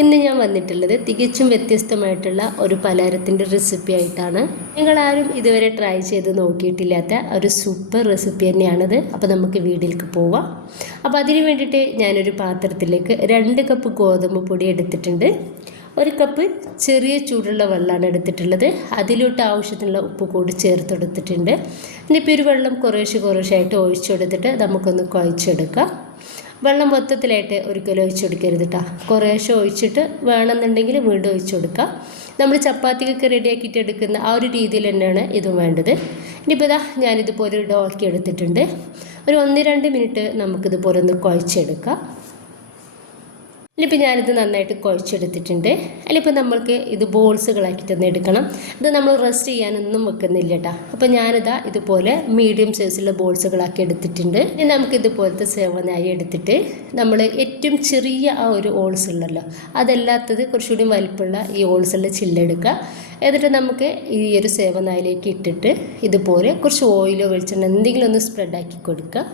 ഇന്ന് ഞാൻ വന്നിട്ടുള്ളത് തികച്ചും വ്യത്യസ്തമായിട്ടുള്ള ഒരു പലഹാരത്തിൻ്റെ റെസിപ്പി ആയിട്ടാണ്. നിങ്ങളാരും ഇതുവരെ ട്രൈ ചെയ്ത് നോക്കിയിട്ടില്ലാത്ത ഒരു സൂപ്പർ റെസിപ്പി തന്നെയാണിത്. അപ്പോൾ നമുക്ക് വീഡിയോയിലേക്ക് പോവാം. അപ്പോൾ അതിന് വേണ്ടിയിട്ട് ഞാനൊരു പാത്രത്തിലേക്ക് 2 കപ്പ് ഗോതമ്പ് പൊടി എടുത്തിട്ടുണ്ട്. 1 കപ്പ് ചെറിയ ചൂടുള്ള വെള്ളമാണ് എടുത്തിട്ടുള്ളത്. അതിലോട്ട് ആവശ്യത്തിനുള്ള ഉപ്പ് കൂടി ചേർത്തെടുത്തിട്ടുണ്ട്. ഇനിയിപ്പോൾ ഒരു വെള്ളം കുറേശ്ശായിട്ട് ഒഴിച്ചെടുത്തിട്ട് നമുക്കൊന്ന് കുഴച്ചെടുക്കാം. വെള്ളം മൊത്തത്തിലായിട്ട് ഒരിക്കലും ഒഴിച്ചു കൊടുക്കരുത് കേട്ടോ. കുറേശ്ശെ ഒഴിച്ചിട്ട് വേണമെന്നുണ്ടെങ്കിൽ വീണ്ടും ഒഴിച്ചു കൊടുക്കുക. നമ്മൾ ചപ്പാത്തിക്കൊക്കെ റെഡിയാക്കിയിട്ട് എടുക്കുന്ന ആ ഒരു രീതിയിൽ തന്നെയാണ് ഇതും വേണ്ടത്. ഇനിയിപ്പോൾ ഇതാ ഞാനിതുപോലെ ഒരു ഡോ ആക്കി എടുത്തിട്ടുണ്ട്. ഒരു 1-2 മിനിറ്റ് നമുക്കിതുപോലെ ഒന്ന് കുഴച്ചെടുക്കാം. ഇനിയിപ്പോൾ ഞാനിത് നന്നായിട്ട് കുഴച്ചെടുത്തിട്ടുണ്ട്. അതിലിപ്പോൾ നമ്മൾക്ക് ഇത് ബോൾസുകളാക്കിയിട്ട് തന്നെ എടുക്കണം. ഇത് നമ്മൾ റെസ്റ്റ് ചെയ്യാനൊന്നും വെക്കുന്നില്ല കേട്ടോ. അപ്പോൾ ഞാനിതാ ഇതുപോലെ മീഡിയം സൈസിലുള്ള ബോൾസുകളാക്കി എടുത്തിട്ടുണ്ട്. ഇനി നമുക്ക് ഇതുപോലത്തെ സേവനായി എടുത്തിട്ട് നമ്മൾ ഏറ്റവും ചെറിയ ആ ഒരു ഓൾസ് ഉള്ളല്ലോ, അതല്ലാത്തത് കുറച്ചുകൂടി വലിപ്പമുള്ള ഈ ഓൾസുള്ള ചില്ലെടുക്കുക. എന്നിട്ട് നമുക്ക് ഈ ഒരു സേവനായിലേക്ക് ഇട്ടിട്ട് ഇതുപോലെ കുറച്ച് ഓയിലോ വെളിച്ചെണ്ണ എന്തെങ്കിലും ഒന്ന് സ്പ്രെഡാക്കി കൊടുക്കുക.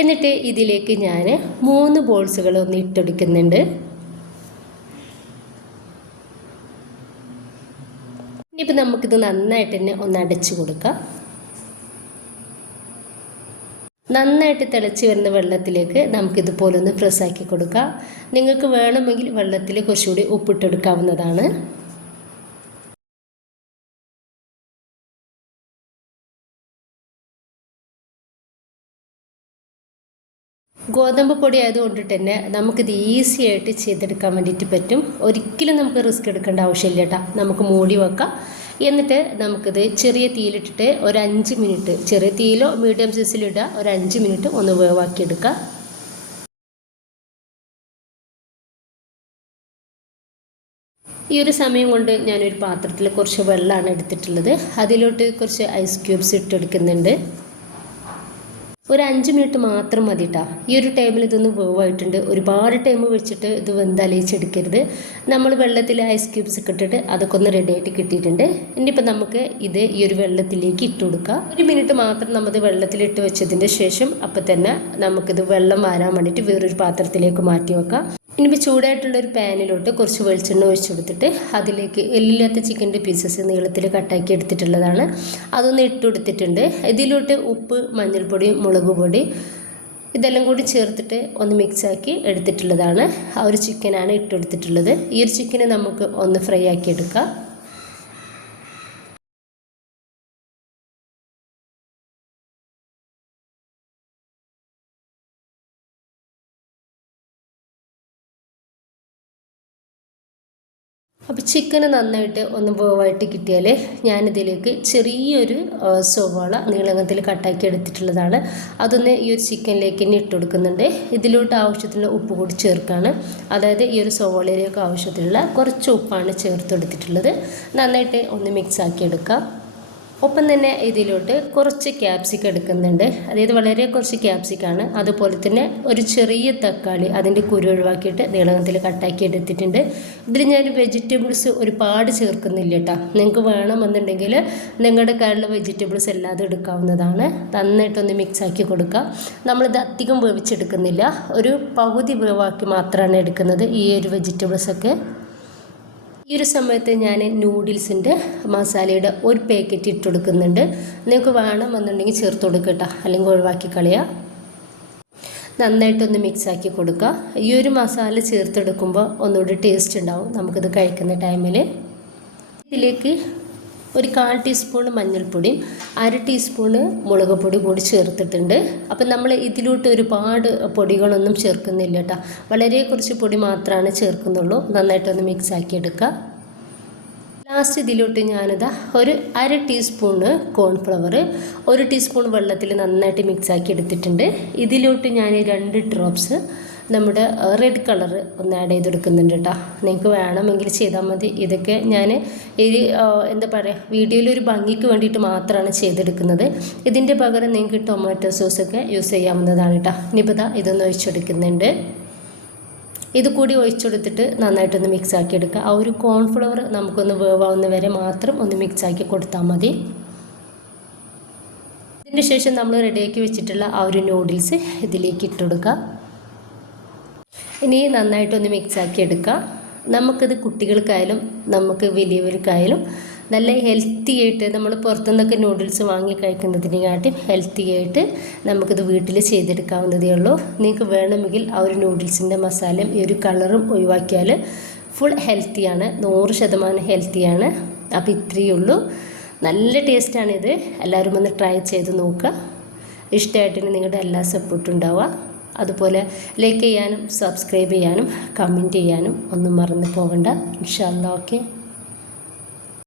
എന്നിട്ട് ഇതിലേക്ക് ഞാൻ 3 ബോൾസുകൾ ഒന്ന് ഇട്ടെടുക്കുന്നുണ്ട്. ഇനിയിപ്പോൾ നമുക്കിത് നന്നായിട്ട് തന്നെ ഒന്ന് അടച്ചു കൊടുക്കാം. നന്നായിട്ട് തിളച്ച് വരുന്ന വെള്ളത്തിലേക്ക് നമുക്കിതുപോലെ ഒന്ന് പ്രസ്സാക്കി കൊടുക്കാം. നിങ്ങൾക്ക് വേണമെങ്കിൽ വെള്ളത്തിൽ കുറച്ചുകൂടി ഉപ്പിട്ടെടുക്കാവുന്നതാണ്. ഗോതമ്പ് പൊടി ആയതുകൊണ്ടിട്ട് തന്നെ നമുക്കിത് ഈസി ആയിട്ട് ചെയ്തെടുക്കാൻ വേണ്ടിയിട്ട് പറ്റും. ഒരിക്കലും നമുക്ക് റിസ്ക് എടുക്കേണ്ട ആവശ്യമില്ല കേട്ടോ. നമുക്ക് മൂടി വെക്കാം. എന്നിട്ട് നമുക്കിത് ചെറിയ തീയിലിട്ടിട്ട് ഒരു 5 മിനിറ്റ്, ചെറിയ തീയിലോ മീഡിയം സൈസിലിടുക, ഒരു 5 മിനിറ്റ് ഒന്ന് വേവാക്കിയെടുക്കുക. ഈ ഒരു സമയം കൊണ്ട് ഞാനൊരു പാത്രത്തിൽ കുറച്ച് വെള്ളമാണ് എടുത്തിട്ടുള്ളത്. അതിലോട്ട് കുറച്ച് ഐസ് ക്യൂബ്സ് ഇട്ടെടുക്കുന്നുണ്ട്. ഒരു 5 മിനിറ്റ് മാത്രം മതി കേട്ടോ. ഈ ഒരു ടൈമിൽ ഇതൊന്ന് വേവായിട്ടുണ്ട്. ഒരുപാട് ടൈം വെച്ചിട്ട് ഇത് വെന്തലിച്ചെടുക്കരുത്. നമ്മൾ വെള്ളത്തിൽ ഐസ് ക്യൂബ്സ് ഒക്കെ ഇട്ടിട്ട് അതൊക്കെ ഒന്ന് റെഡിയായിട്ട് കിട്ടിയിട്ടുണ്ട്. ഇനിയിപ്പോൾ നമുക്ക് ഇത് ഈ ഒരു വെള്ളത്തിലേക്ക് ഇട്ട് കൊടുക്കാം. 1 മിനിറ്റ് മാത്രം നമ്മൾ വെള്ളത്തിലിട്ട് വെച്ചതിൻ്റെ ശേഷം അപ്പം തന്നെ നമുക്കിത് വെള്ളം വാരാൻ വേണ്ടിയിട്ട് വേറൊരു പാത്രത്തിലേക്ക് മാറ്റി വെക്കാം. ഇനിയിപ്പോൾ ചൂടായിട്ടുള്ളൊരു പാനിലോട്ട് കുറച്ച് വെളിച്ചെണ്ണ ഒഴിച്ചു കൊടുത്തിട്ട് അതിലേക്ക് എല്ലില്ലാത്ത ചിക്കൻ്റെ പീസസ് നീളത്തിൽ കട്ടാക്കി എടുത്തിട്ടുള്ളതാണ്. അതൊന്ന് ഇട്ട് കൊടുത്തിട്ടുണ്ട്. ഇതിലോട്ട് ഉപ്പ്, മഞ്ഞൾപ്പൊടി, മുളക് പൊടി ഇതെല്ലാം കൂടി ചേർത്തിട്ട് ഒന്ന് മിക്സാക്കി എടുത്തിട്ടുള്ളതാണ്. ആ ഒരു ചിക്കനാണ് ഇട്ട് കൊടുത്തിട്ടുള്ളത്. ഈ ഒരു ചിക്കനെ നമുക്ക് ഒന്ന് ഫ്രൈ ആക്കി എടുക്കാം. അപ്പോൾ ചിക്കന് നന്നായിട്ട് ഒന്ന് വേവായിട്ട് കിട്ടിയാൽ ഞാനിതിലേക്ക് ചെറിയൊരു സവാള നീളത്തിൽ കട്ടാക്കി എടുത്തിട്ടുള്ളതാണ്. അതൊന്ന് ഈ ഒരു ചിക്കനിലേക്ക് തന്നെ ഇട്ട് കൊടുക്കുന്നുണ്ട്. ഇതിലോട്ട് ആവശ്യത്തിനുള്ള ഉപ്പ് കൂടി ചേർക്കുകയാണ്. അതായത് ഈ ഒരു സവാളയിലേക്ക് ആവശ്യത്തിനുള്ള കുറച്ച് ഉപ്പാണ് ചേർത്തെടുത്തിട്ടുള്ളത്. നന്നായിട്ട് ഒന്ന് മിക്സ് ആക്കി എടുക്കാം. ഒപ്പം തന്നെ ഇതിലോട്ട് കുറച്ച് ക്യാപ്സിക്കം എടുക്കുന്നുണ്ട്. അതായത് വളരെ കുറച്ച് ക്യാപ്സിക്കാണ്. അതുപോലെ തന്നെ ഒരു ചെറിയ തക്കാളി അതിൻ്റെ കുരു ഒഴിവാക്കിയിട്ട് നീളത്തിൽ കട്ടാക്കി എടുത്തിട്ടുണ്ട്. ഇതിൽ ഞാൻ വെജിറ്റബിൾസ് ഒരുപാട് ചേർക്കുന്നില്ല കേട്ടോ. നിങ്ങൾക്ക് വേണമെന്നുണ്ടെങ്കിൽ നിങ്ങളുടെ കയ്യിലുള്ള വെജിറ്റബിൾസ് എല്ലാതും എടുക്കാവുന്നതാണ്. നന്നായിട്ടൊന്ന് മിക്സാക്കി കൊടുക്കുക. നമ്മളിത് അധികം വേവിച്ചെടുക്കുന്നില്ല. ഒരു പകുതി വേവാക്കി മാത്രമാണ് എടുക്കുന്നത് ഈ ഒരു വെജിറ്റബിൾസൊക്കെ. ഈ ഒരു സമയത്ത് ഞാൻ നൂഡിൽസിൻ്റെ മസാലയുടെ ഒരു പാക്കറ്റ് ഇട്ട് കൊടുക്കുന്നുണ്ട്. നിങ്ങൾക്ക് വേണമെന്നുണ്ടെങ്കിൽ ചേർത്ത് കൊടുക്കുക കേട്ടോ, അല്ലെങ്കിൽ ഒഴിവാക്കി കളയുക. നന്നായിട്ടൊന്ന് മിക്സാക്കി കൊടുക്കുക. ഈ ഒരു മസാല ചേർത്തെടുക്കുമ്പോൾ ഒന്നുകൂടി ടേസ്റ്റ് ഉണ്ടാവും നമുക്കിത് കഴിക്കുന്ന ടൈമിൽ. ഇതിലേക്ക് ഒരു 1/4 ടീസ്പൂൺ മഞ്ഞൾപ്പൊടിയും 1/2 ടീസ്പൂണ് മുളക് പൊടി കൂടി ചേർത്തിട്ടുണ്ട്. അപ്പം നമ്മൾ ഇതിലോട്ട് ഒരുപാട് പൊടികളൊന്നും ചേർക്കുന്നില്ല കേട്ടോ. വളരെ കുറച്ച് പൊടി മാത്രമാണ് ചേർക്കുന്നുള്ളൂ. നന്നായിട്ടൊന്ന് മിക്സാക്കി എടുക്കുക. ലാസ്റ്റ് ഇതിലോട്ട് ഞാനിതാ ഒരു 1/2 ടീസ്പൂണ് കോൺഫ്ലവർ 1 ടീസ്പൂൺ വെള്ളത്തിൽ നന്നായിട്ട് മിക്സാക്കി എടുത്തിട്ടുണ്ട്. ഇതിലോട്ട് ഞാൻ 2 ഡ്രോപ്സ് നമ്മുടെ റെഡ് കളർ ഒന്ന് ആഡ് ചെയ്തെടുക്കുന്നുണ്ട് കേട്ടോ. നിങ്ങൾക്ക് വേണമെങ്കിൽ ചെയ്താൽ മതി. ഇതൊക്കെ ഞാൻ ഒരു എന്താ പറയുക, വീഡിയോയിലൊരു ഭംഗിക്ക് വേണ്ടിയിട്ട് മാത്രമാണ് ചെയ്തെടുക്കുന്നത്. ഇതിൻ്റെ പകരം നിങ്ങൾക്ക് ടൊമാറ്റോ സോസൊക്കെ യൂസ് ചെയ്യാവുന്നതാണ് കേട്ടോ. ഇനിയിപ്പോൾ ഇതൊന്ന് ഒഴിച്ചെടുക്കുന്നുണ്ട്. ഇത് കൂടി ഒഴിച്ചെടുത്തിട്ട് നന്നായിട്ടൊന്ന് മിക്സാക്കി എടുക്കുക. ആ ഒരു കോൺഫ്ലവർ നമുക്കൊന്ന് വേവാവുന്ന വരെ മാത്രം ഒന്ന് മിക്സാക്കി കൊടുത്താൽ മതി. ഇതിന് ശേഷം നമ്മൾ റെഡിയാക്കി വെച്ചിട്ടുള്ള ആ ഒരു നൂഡിൽസ് ഇതിലേക്ക് ഇട്ട് കൊടുക്കുക. ഇനി നന്നായിട്ടൊന്ന് മിക്സാക്കി എടുക്കാം. നമുക്കിത് കുട്ടികൾക്കായാലും നമുക്ക് വലിയവർക്കായാലും നല്ല ഹെൽത്തി ആയിട്ട് നമ്മൾ പുറത്തുനിന്നൊക്കെ നൂഡിൽസ് വാങ്ങി കഴിക്കുന്നതിനെക്കാട്ടും ഹെൽത്തി ആയിട്ട് നമുക്കിത് വീട്ടിൽ ചെയ്തെടുക്കാവുന്നതേ ഉള്ളൂ. നിങ്ങൾക്ക് വേണമെങ്കിൽ ആ ഒരു നൂഡിൽസിൻ്റെ മസാലയും ഈ ഒരു കളറും ഒഴിവാക്കിയാൽ ഫുൾ ഹെൽത്തിയാണ്, 100% ഹെൽത്തിയാണ്. അപ്പോൾ ഇത്രയേ ഉള്ളൂ. നല്ല ടേസ്റ്റാണിത്. എല്ലാവരും ഒന്ന് ട്രൈ ചെയ്ത് നോക്കുക. ഇഷ്ടമായിട്ടിന് നിങ്ങളുടെ എല്ലാ സപ്പോർട്ടും ഉണ്ടാവുക. അതുപോലെ ലൈക്ക് ചെയ്യാനും സബ്സ്ക്രൈബ് ചെയ്യാനും കമൻറ്റ് ചെയ്യാനും ഒന്നും മറന്നു പോകണ്ട. ഇൻഷാ അല്ലാഹ്. ഓക്കെ.